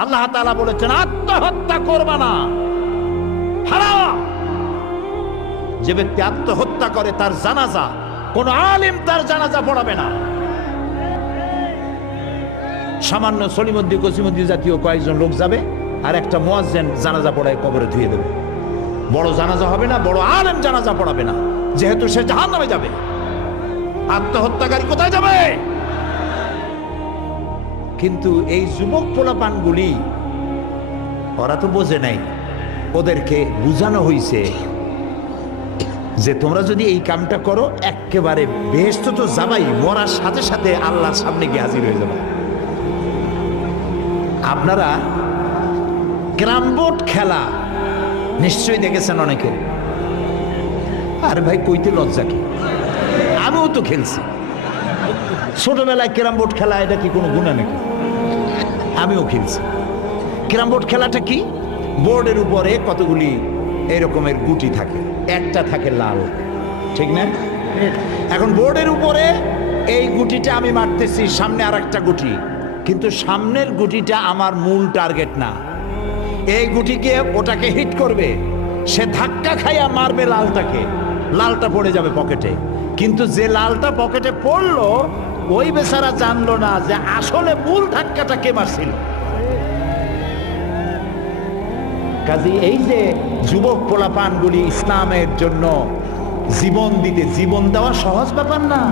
আল্লাহ তাআলা বলেছেন, আত্মহত্যা করবা না। যে ব্যক্তি আত্মহত্যা করে, তার জানাজা, কোন আলিম তার জানাজা পড়াবে না। সামান্য সলিমদ্দি, কসিমদ্দি জাতীয় কয়েকজন লোক যাবে, আর একটা মোয়াজ্জেন জানাজা পড়ায় কবরে ধুয়ে দেবে। বড় জানাজা হবে না, বড় আলেম জানাজা পড়াবে না। যেহেতু সে জাহান নামে যাবে। আত্মহত্যাকারী কোথায় যাবে? কিন্তু এই যুবক পোলাপানগুলি, ওরা তো বোঝে নাই। ওদেরকে বুঝানো হইছে যে তোমরা যদি এই কামটা করো, একেবারে বেহেস্ত তো যাবাই, মরার সাথে সাথে আল্লাহর সামনে গিয়ে হাজির হয়ে যাবে। আপনারা গ্রাম বোর্ড খেলা নিশ্চয়ই দেখেছেন অনেকে। আর ভাই, কইতে লজ্জা কি? আমিও তো খেলছি। ছোটবেলায় ক্যারাম বোর্ড খেলা, এটা কি কোনো গুণা নাকি? আমিও খেলছি। ক্যারাম বোর্ড খেলাটা কি? বোর্ডের উপরে কতগুলি এরকমের গুটি থাকে। একটা থাকে লাল। ঠিক না? এখন বোর্ডের উপরে এই গুটিটা আমি মারতেছি, সামনে আর একটা গুটি। কিন্তু সামনের গুটিটা আমার মূল টার্গেট না। এই গুটিকে ওটাকে হিট করবে। সে ধাক্কা খাইয়া মারবে লালটাকে। লালটা পড়ে যাবে পকেটে। কিন্তু যে লালটা পকেটে পড়ল ওই বেচারা জানলো না যে আসলে মূল ধাক্কাটা কে মারছিল। কাজে এই যে যুবক পোলাপানগুলি ইসলামের জন্য জীবন দিতে, জীবন দেওয়া সহজ ব্যাপার না।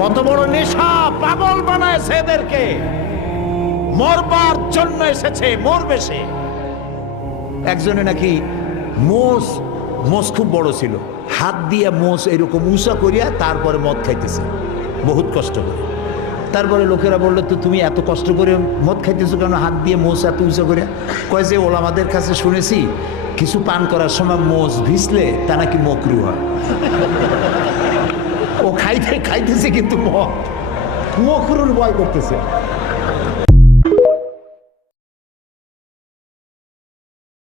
কত বড় নেশা পাগল বানায় সেদেরকে মরবার জন্য এসেছে, মরবে সে। একজনে নাকি মোষ মোষ খুব বড় ছিল। হাত দিয়ে মোষ এরকম উঁচা করিয়া তারপরে মদ খাইতেছে। বহুত কষ্ট করে। তারপরে লোকেরা বলল, তো তুমি এত কষ্ট করে মদ খাইতেছো কেন? হাত দিয়ে মোষ এত উঁচা করে? কয় যে, ওলামাদের কাছে শুনেছি, কিছু পান করার সময় মোষ ভিজলে তা নাকি মকরু হয়। ও খাইতে, খাইতেছে কিন্তু মদ। মকরুর ভয় করতেছে।